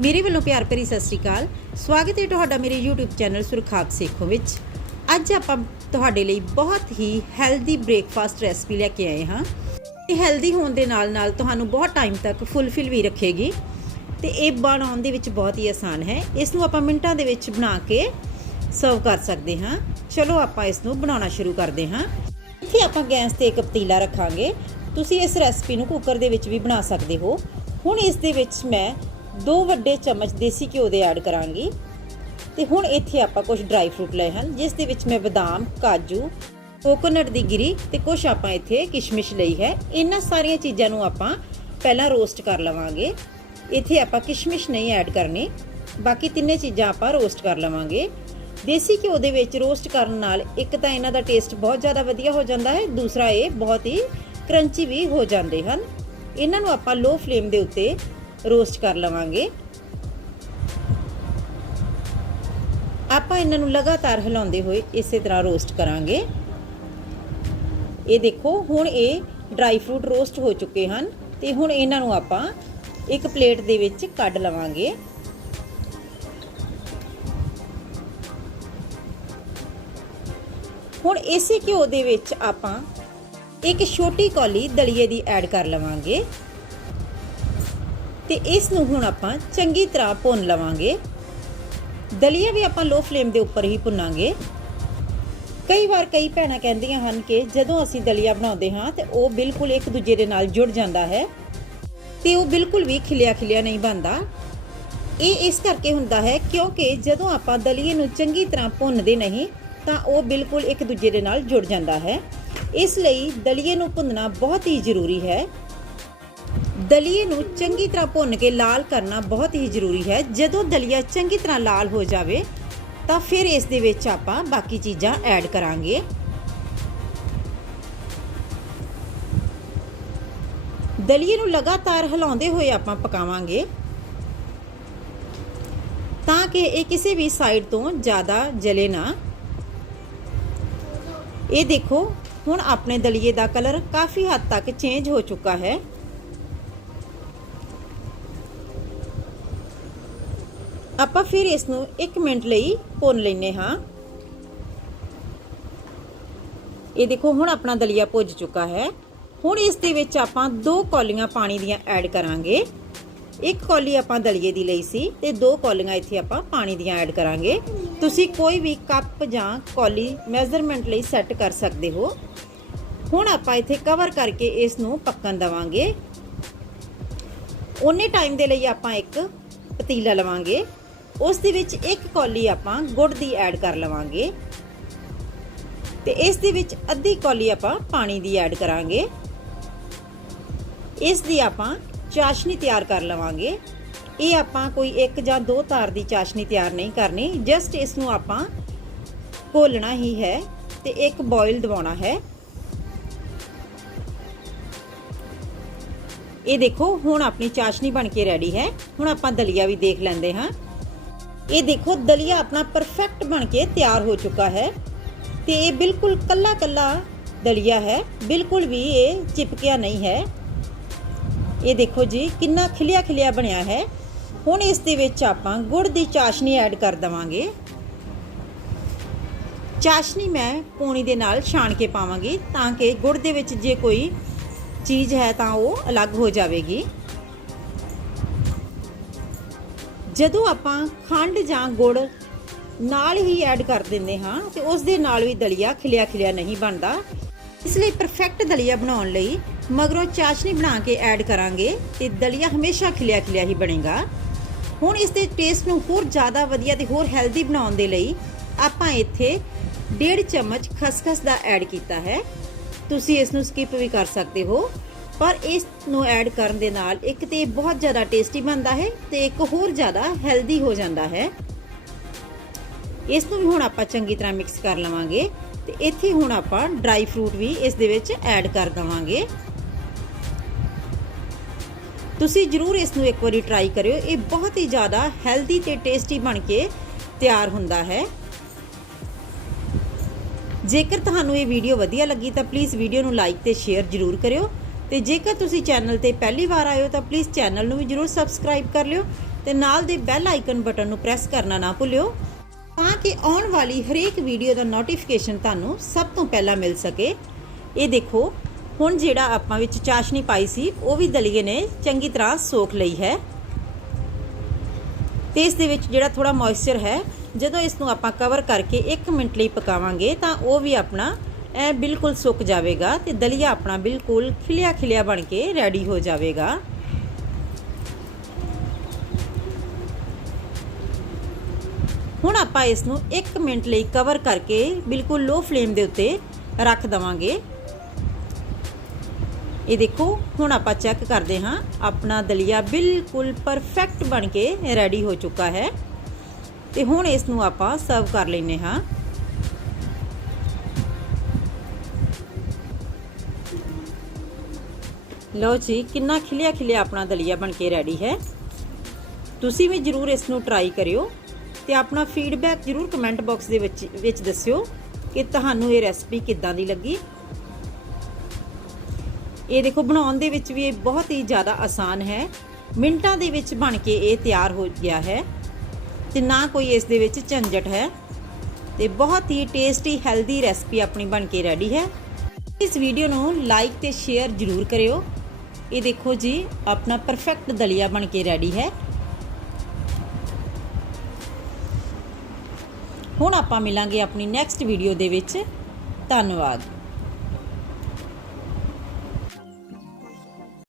ਮੇਰੇ ਵੱਲੋਂ ਪਿਆਰ ਭਰੀ ਸਤਿ ਸ੍ਰੀ ਅਕਾਲ। ਸਵਾਗਤ ਹੈ ਤੁਹਾਡਾ ਮੇਰੇ YouTube ਚੈਨਲ ਸੁਰਖਾਤ ਸੇਖੋ ਵਿੱਚ। ਅੱਜ ਆਪਾਂ ਤੁਹਾਡੇ ਲਈ ਬਹੁਤ ਹੀ ਹੈਲਦੀ ਬ੍ਰੇਕਫਾਸਟ ਰੈਸਪੀ ਲੈ ਕੇ ਆਏ ਹਾਂ। ਇਹ ਹੈਲਦੀ ਹੋਣ ਦੇ ਨਾਲ ਨਾਲ ਤੁਹਾਨੂੰ ਬਹੁਤ ਟਾਈਮ ਤੱਕ ਫੁੱਲਫਿਲ ਵੀ ਰੱਖੇਗੀ। ਤੇ ਇਹ ਬਣਾਉਣ ਦੇ ਵਿੱਚ ਬਹੁਤ ਹੀ ਆਸਾਨ ਹੈ। ਇਸ ਨੂੰ ਆਪਾਂ ਮਿੰਟਾਂ ਦੇ ਵਿੱਚ ਬਣਾ ਕੇ ਸਰਵ ਕਰ ਸਕਦੇ ਹਾਂ। ਚਲੋ ਆਪਾਂ ਇਸ ਨੂੰ ਬਣਾਉਣਾ ਸ਼ੁਰੂ ਕਰਦੇ ਹਾਂ। ਇੱਥੇ ਆਪਾਂ ਗੈਸ ਤੇ ਇੱਕ ਪਤੀਲਾ ਰੱਖਾਂਗੇ। ਤੁਸੀਂ ਇਸ ਰੈਸਪੀ ਨੂੰ ਕੁੱਕਰ ਦੇ ਵਿੱਚ ਵੀ ਬਣਾ ਸਕਦੇ ਹੋ। ਹੁਣ ਇਸ ਦੇ ਵਿੱਚ ਮੈਂ ਦੋ ਵੱਡੇ ਚਮਚ ਦੇਸੀ ਘਿਓ ਦੇ ਐਡ ਕਰਾਂਗੀ। ਤੇ ਹੁਣ ਇੱਥੇ ਆਪਾਂ ਕੁਝ ਡਰਾਈ ਫਰੂਟ ਲਏ ਹਨ, ਜਿਸ ਦੇ ਵਿੱਚ ਮੈਂ ਬਦਾਮ, ਕਾਜੂ, ਕੋਕੋਨਟ ਦੀ ਗਿਰੀ ਤੇ ਕੁਝ ਆਪਾਂ ਇੱਥੇ ਕਿਸ਼ਮਿਸ਼ ਲਈ ਹੈ। ਇਹਨਾਂ ਸਾਰੀਆਂ ਚੀਜ਼ਾਂ ਨੂੰ ਆਪਾਂ ਪਹਿਲਾਂ ਰੋਸਟ ਕਰ ਲਵਾਂਗੇ। ਇੱਥੇ ਆਪਾਂ ਕਿਸ਼ਮਿਸ਼ ਨਹੀਂ ਐਡ ਕਰਨੀ। ਬਾਕੀ ਤਿੰਨੇ ਚੀਜ਼ਾਂ ਆਪਾਂ ਰੋਸਟ ਕਰ ਲਵਾਂਗੇ। ਦੇਸੀ ਘਿਓ ਦੇ ਵਿੱਚ ਰੋਸਟ ਕਰਨ ਨਾਲ ਇੱਕ ਤਾਂ ਇਹਨਾਂ ਦਾ ਟੇਸਟ ਬਹੁਤ ਜ਼ਿਆਦਾ ਵਧੀਆ ਹੋ ਜਾਂਦਾ ਹੈ, ਦੂਸਰਾ ਇਹ ਬਹੁਤ ਹੀ ਕਰੰਚੀ ਵੀ ਹੋ ਜਾਂਦੇ ਹਨ। ਇਹਨਾਂ ਨੂੰ ਆਪਾਂ ਲੋ ਫਲੇਮ ਦੇ ਉੱਤੇ ਰੋਸਟ ਕਰ ਲਵਾਂਗੇ। ਆਪਾਂ ਇਹਨਾਂ ਨੂੰ ਲਗਾਤਾਰ ਹਿਲਾਉਂਦੇ ਹੋਏ ਇਸੇ ਤਰ੍ਹਾਂ ਰੋਸਟ ਕਰਾਂਗੇ। ਇਹ ਦੇਖੋ, ਹੁਣ ਇਹ ਡਰਾਈ ਫਰੂਟ ਰੋਸਟ ਹੋ ਚੁੱਕੇ ਹਨ ਤੇ ਹੁਣ ਇਹਨਾਂ ਨੂੰ ਆਪਾਂ ਇੱਕ ਪਲੇਟ ਦੇ ਵਿੱਚ ਕੱਢ ਲਵਾਂਗੇ। ਹੁਣ ਇਸੇ ਘਿਓ ਦੇ ਵਿੱਚ ਆਪਾਂ ਇੱਕ ਛੋਟੀ ਕੌਲੀ ਦਲੀਏ ਦੀ ਐਡ ਕਰ ਲਵਾਂਗੇ। ਤੇ ਇਸ ਨੂੰ ਹੁਣ ਆਪਾਂ ਚੰਗੀ ਤਰ੍ਹਾਂ ਭੁੰਨ ਲਵਾਂਗੇ। ਦਲੀਆ ਵੀ ਆਪਾਂ ਲੋ ਫਲੇਮ ਦੇ ਉੱਪਰ ਹੀ ਭੁੰਨਾਂਗੇ। ਕਈ ਵਾਰ ਕਈ ਭੈਣਾਂ ਕਹਿੰਦੀਆਂ ਹਨ ਕਿ ਜਦੋਂ ਅਸੀਂ ਦਲੀਆ ਬਣਾਉਂਦੇ ਹਾਂ ਤੇ ਉਹ ਬਿਲਕੁਲ ਇੱਕ ਦੂਜੇ ਦੇ ਨਾਲ ਜੁੜ ਜਾਂਦਾ ਹੈ ਤੇ ਉਹ ਬਿਲਕੁਲ ਵੀ ਖਿਲਿਆ ਖਿਲਿਆ ਨਹੀਂ ਬਣਦਾ। ਇਹ ਇਸ ਕਰਕੇ ਹੁੰਦਾ ਹੈ ਕਿਉਂਕਿ ਜਦੋਂ ਆਪਾਂ ਦਲੀਏ ਨੂੰ ਚੰਗੀ ਤਰ੍ਹਾਂ ਭੁੰਨਦੇ ਨਹੀਂ ਤਾਂ ਉਹ ਬਿਲਕੁਲ ਇੱਕ ਦੂਜੇ ਦੇ ਨਾਲ ਜੁੜ ਜਾਂਦਾ ਹੈ। ਇਸ ਲਈ ਦਲੀਏ ਨੂੰ ਭੁੰਨਣਾ ਬਹੁਤ ਹੀ ਜ਼ਰੂਰੀ ਹੈ। ਦਲੀਏ ਨੂੰ ਚੰਗੀ ਤਰ੍ਹਾਂ ਭੁੰਨ ਕੇ ਲਾਲ ਕਰਨਾ ਬਹੁਤ ਹੀ ਜ਼ਰੂਰੀ ਹੈ। ਜਦੋਂ ਦਲੀਆ ਚੰਗੀ ਤਰ੍ਹਾਂ ਲਾਲ ਹੋ ਜਾਵੇ, ਤਾਂ ਫਿਰ ਇਸ ਦੇ ਵਿੱਚ ਆਪਾਂ ਬਾਕੀ ਚੀਜ਼ਾਂ ਐਡ ਕਰਾਂਗੇ। ਦਲੀਏ ਨੂੰ ਲਗਾਤਾਰ ਹਿਲਾਉਂਦੇ ਹੋਏ ਆਪਾਂ ਪਕਾਵਾਂਗੇ। ਤਾਂ ਕਿ ਇਹ ਕਿਸੇ ਵੀ ਸਾਈਡ ਤੋਂ ਜ਼ਿਆਦਾ ਜਲੇ ਨਾ। ਇਹ ਦੇਖੋ, ਹੁਣ ਆਪਣੇ ਦਲੀਏ ਦਾ ਕਲਰ ਕਾਫੀ ਹੱਦ ਤੱਕ ਚੇਂਜ ਹੋ ਚੁੱਕਾ ਹੈ। ਆਪਾਂ ਫਿਰ ਇਸ ਨੂੰ 1 ਮਿੰਟ ਲਈ ਭੁੰਨ ਲੈਨੇ ਹਾਂ। ਇਹ ਦੇਖੋ, ਹੁਣ ਆਪਣਾ ਦਲੀਆ ਭੁੱਜ ਚੁੱਕਾ ਹੈ। ਹੁਣ ਇਸ ਦੇ ਵਿੱਚ ਆਪਾਂ ਦੋ ਕੌਲੀਆਂ ਪਾਣੀ ਦੀਆਂ ਐਡ ਕਰਾਂਗੇ। ਇੱਕ ਕੌਲੀ ਆਪਾਂ ਦਲੀਏ ਦੀ ਲਈ ਸੀ ਤੇ ਦੋ ਕੌਲੀਆਂ ਇੱਥੇ ਆਪਾਂ ਪਾਣੀ ਦੀਆਂ ਐਡ ਕਰਾਂਗੇ। ਤੁਸੀਂ ਕੋਈ ਵੀ ਕੱਪ ਜਾਂ ਕੌਲੀ ਮੈਜ਼ਰਮੈਂਟ ਲਈ ਸੈੱਟ ਕਰ ਸਕਦੇ ਹੋ। ਹੁਣ ਆਪਾਂ ਇੱਥੇ ਕਵਰ ਕਰਕੇ ਇਸ ਨੂੰ ਪੱਕਣ ਦਵਾਂਗੇ। ਉਹਨੇ ਟਾਈਮ ਦੇ ਲਈ ਆਪਾਂ ਇੱਕ ਪਤੀਲਾ ਲਵਾਂਗੇ। ਉਸ ਦੇ ਵਿੱਚ ਇੱਕ ਕੌਲੀ ਆਪਾਂ ਗੁੜ ਦੀ ਐਡ ਕਰ ਲਵਾਂਗੇ। ਤੇ ਇਸ ਦੇ ਵਿੱਚ ਅੱਧੀ ਕੌਲੀ ਆਪਾਂ ਪਾਣੀ ਦੀ ਐਡ ਕਰਾਂਗੇ। ਇਸ ਦੀ ਆਪਾਂ ਚਾਸ਼ਨੀ ਤਿਆਰ ਕਰ ਲਵਾਂਗੇ। ਇਹ ਆਪਾਂ ਕੋਈ ਇੱਕ ਜਾਂ ਦੋ ਤਾਰ ਦੀ ਚਾਸ਼ਨੀ ਤਿਆਰ ਨਹੀਂ ਕਰਨੀ ਜਸਟ ਇਸ ਨੂੰ ਆਪਾਂ ਘੋਲਣਾ ਹੀ ਹੈ ਤੇ ਇੱਕ ਬੋਇਲ ਦਿਵਾਉਣਾ ਹੈ। ਇਹ ਦੇਖੋ, ਹੁਣ ਆਪਣੀ ਚਾਸ਼ਨੀ ਬਣ ਕੇ ਰੈਡੀ ਹੈ। ਹੁਣ ਆਪਾਂ ਦਲੀਆ ਵੀ ਦੇਖ ਲੈਂਦੇ ਹਾਂ। ਇਹ ਦੇਖੋ, ਦਲੀਆ ਆਪਣਾ ਪਰਫੈਕਟ ਬਣ ਕੇ ਤਿਆਰ ਹੋ ਚੁੱਕਾ ਹੈ ਤੇ ਇਹ ਬਿਲਕੁਲ ਕੱਲਾ ਕੱਲਾ ਦਲੀਆ ਹੈ। ਬਿਲਕੁਲ ਵੀ ਇਹ ਚਿਪਕਿਆ ਨਹੀਂ ਹੈ। ਇਹ ਦੇਖੋ ਜੀ, ਕਿੰਨਾ ਖਿਲਿਆ ਖਿਲਿਆ ਬਣਿਆ ਹੈ। ਹੁਣ ਇਸ ਦੇ ਵਿੱਚ ਆਪਾਂ ਗੁੜ ਦੀ ਚਾਸ਼ਨੀ ਐਡ ਕਰ ਦਵਾਂਗੇ। ਚਾਸ਼ਨੀ ਮੈਂ ਪੌਣੀ ਦੇ ਨਾਲ ਛਾਣ ਕੇ ਪਾਵਾਂਗੀ ਤਾਂ ਕਿ ਗੁੜ ਦੇ ਵਿੱਚ ਜੇ ਕੋਈ ਚੀਜ਼ ਹੈ ਤਾਂ ਉਹ ਅਲੱਗ ਹੋ ਜਾਵੇਗੀ। ਜਦੋਂ ਆਪਾਂ ਖੰਡ ਜਾਂ ਗੁੜ ਨਾਲ ਹੀ ਐਡ ਕਰ ਦਿੰਦੇ ਹਾਂ ਤੇ ਉਸ ਦੇ ਨਾਲ ਵੀ ਦਲੀਆ ਖਿਲਿਆ ਖਿਲਿਆ ਨਹੀਂ ਬਣਦਾ। ਇਸ ਲਈ ਪਰਫੈਕਟ ਦਲੀਆ ਬਣਾਉਣ ਲਈ ਮਗਰੋਂ ਚਾਸ਼ਨੀ ਬਣਾ ਕੇ ਐਡ ਕਰਾਂਗੇ ਤੇ ਦਲੀਆ ਹਮੇਸ਼ਾ ਖਿਲਿਆ ਖਿਲਿਆ ਹੀ ਬਣੇਗਾ। ਹੁਣ ਇਸ ਦੇ ਟੇਸਟ ਨੂੰ ਹੋਰ ਜ਼ਿਆਦਾ ਵਧੀਆ ਤੇ ਹੋਰ ਹੈਲਦੀ ਬਣਾਉਣ ਦੇ ਲਈ ਆਪਾਂ ਇੱਥੇ 1.5 ਚਮਚ ਖਸਖਸ ਦਾ ਐਡ ਕੀਤਾ ਹੈ। ਤੁਸੀਂ ਇਸ ਨੂੰ ਸਕਿਪ ਵੀ ਕਰ ਸਕਦੇ ਹੋ। ਪਰ ਇਸ ਨੂੰ ਐਡ ਕਰਨ ਦੇ ਨਾਲ ਇੱਕ ਤੇ ਇਹ ਬਹੁਤ ਜ਼ਿਆਦਾ ਟੇਸਟੀ ਬਣਦਾ ਹੈ ਤੇ ਇੱਕ ਹੋਰ ਜ਼ਿਆਦਾ ਹੈਲਦੀ ਹੋ ਜਾਂਦਾ ਹੈ। ਇਸ ਨੂੰ ਵੀ ਹੁਣ ਆਪਾਂ ਚੰਗੀ ਤਰ੍ਹਾਂ ਮਿਕਸ ਕਰ ਲਵਾਂਗੇ ਤੇ ਇੱਥੇ ਹੁਣ ਆਪਾਂ ਡਰਾਈ ਫਰੂਟ ਵੀ ਇਸ ਦੇ ਵਿੱਚ ਐਡ ਕਰ ਦਵਾਂਗੇ। ਤੁਸੀਂ ਜਰੂਰ ਇਸ ਨੂੰ ਇੱਕ ਵਾਰੀ ਟਰਾਈ ਕਰਿਓ, ਇਹ ਬਹੁਤ ਹੀ ਜ਼ਿਆਦਾ ਹੈਲਦੀ ਤੇ ਟੇਸਟੀ ਬਣ ਕੇ ਤਿਆਰ ਹੁੰਦਾ ਹੈ। ਜੇਕਰ ਤੁਹਾਨੂੰ ਇਹ ਵੀਡੀਓ ਵਧੀਆ ਲੱਗੀ ਤਾਂ ਪਲੀਜ਼ ਵੀਡੀਓ ਨੂੰ ਲਾਈਕ ਤੇ ਸ਼ੇਅਰ ਜਰੂਰ ਕਰਿਓ। ਤੇ ਜੇਕਰ ਤੁਸੀਂ ਚੈਨਲ ਤੇ ਪਹਿਲੀ ਵਾਰ ਆਏ ਹੋ ਤਾਂ ਪਲੀਜ਼ ਚੈਨਲ ਨੂੰ ਵੀ ਜਰੂਰ ਸਬਸਕ੍ਰਾਈਬ ਕਰ ਲਿਓ ਤੇ ਨਾਲ ਦੇ ਬੈਲ ਆਈਕਨ ਬਟਨ ਨੂੰ ਪ੍ਰੈਸ ਕਰਨਾ ਨਾ ਭੁੱਲਿਓ ਤਾਂ ਕਿ ਆਉਣ ਵਾਲੀ ਹਰੇਕ ਵੀਡੀਓ ਦਾ ਨੋਟੀਫਿਕੇਸ਼ਨ ਤੁਹਾਨੂੰ ਸਭ ਤੋਂ ਪਹਿਲਾਂ ਮਿਲ ਸਕੇ। ਇਹ ਦੇਖੋ, ਹੁਣ ਜਿਹੜਾ ਆਪਾਂ ਵਿੱਚ ਚਾਸ਼ਨੀ ਪਾਈ ਸੀ, ਉਹ ਵੀ ਦਲੀਏ ਨੇ ਚੰਗੀ ਤਰ੍ਹਾਂ ਸੋਖ ਲਈ ਹੈ। ਤੇ ਇਸ ਦੇ ਵਿੱਚ ਜਿਹੜਾ ਥੋੜਾ ਮੋਇਸਚਰ ਹੈ, ਜਦੋਂ ਇਸ ਨੂੰ ਆਪਾਂ ਕਵਰ ਕਰਕੇ 1 ਮਿੰਟ ਲਈ ਪਕਾਵਾਂਗੇ ਤਾਂ ਉਹ ਵੀ ਆਪਣਾ ਇਹ ਬਿਲਕੁਲ ਸੁੱਕ ਜਾਵੇਗਾ ਤੇ ਦਲੀਆ ਆਪਣਾ ਬਿਲਕੁਲ ਖਿਲਿਆ ਖਿਲਿਆ ਬਣ ਕੇ ਰੈਡੀ ਹੋ ਜਾਵੇਗਾ। ਹੁਣ ਆਪਾਂ ਇਸ ਨੂੰ 1 ਮਿੰਟ ਲਈ ਕਵਰ ਕਰਕੇ ਬਿਲਕੁਲ ਲੋ ਫਲੇਮ ਦੇ ਉੱਤੇ ਰੱਖ ਦਵਾਂਗੇ। ਇਹ ਦੇਖੋ, ਹੁਣ ਆਪਾਂ ਚੈੱਕ ਕਰਦੇ ਹਾਂ, ਆਪਣਾ ਦਲੀਆ ਬਿਲਕੁਲ ਪਰਫੈਕਟ ਬਣ ਕੇ ਰੈਡੀ ਹੋ ਚੁੱਕਾ ਹੈ। ਤੇ ਹੁਣ ਇਸ ਨੂੰ ਆਪਾਂ ਸਰਵ ਕਰ ਲੈਨੇ ਹਾਂ। ਲਓ ਜੀ, ਕਿੰਨਾ ਖਿਲਿਆ ਖਿਲਿਆ ਆਪਣਾ ਦਲੀਆ ਬਣ ਕੇ ਰੈਡੀ ਹੈ। ਤੁਸੀਂ ਵੀ ਜਰੂਰ ਇਸ ਨੂੰ ਟਰਾਈ ਕਰਿਓ ਤੇ ਆਪਣਾ ਫੀਡਬੈਕ ਜਰੂਰ ਕਮੈਂਟ ਬਾਕਸ ਦੇ ਵਿੱਚ ਵਿੱਚ ਦੱਸਿਓ ਕਿ ਤੁਹਾਨੂੰ ਇਹ ਰੈਸਪੀ ਕਿੱਦਾਂ ਦੀ ਲੱਗੀ। ਇਹ ਦੇਖੋ, ਬਣਾਉਣ ਦੇ ਵਿੱਚ ਵੀ ਇਹ ਬਹੁਤ ਹੀ ਜ਼ਿਆਦਾ ਆਸਾਨ ਹੈ। ਮਿੰਟਾਂ ਦੇ ਵਿੱਚ ਬਣ ਕੇ ਇਹ ਤਿਆਰ ਹੋ ਗਿਆ ਹੈ ਤੇ ਨਾ ਕੋਈ ਇਸ ਦੇ ਵਿੱਚ ਝੰਜਟ ਹੈ ਤੇ ਬਹੁਤ ਹੀ ਟੇਸਟੀ ਹੈਲਦੀ ਰੈਸਪੀ ਆਪਣੀ ਬਣ ਕੇ ਰੈਡੀ ਹੈ। ਇਸ ਵੀਡੀਓ ਨੂੰ ਲਾਈਕ ਤੇ ਸ਼ੇਅਰ ਜਰੂਰ ਕਰਿਓ। ਇਹ ਦੇਖੋ ਜੀ, ਆਪਣਾ ਪਰਫੈਕਟ ਦਲੀਆ ਬਣ ਕੇ ਰੈਡੀ ਹੈ। ਹੁਣ ਆਪਾਂ ਮਿਲਾਂਗੇ ਆਪਣੀ ਨੈਕਸਟ ਵੀਡੀਓ ਦੇ ਵਿੱਚ। ਧੰਨਵਾਦ।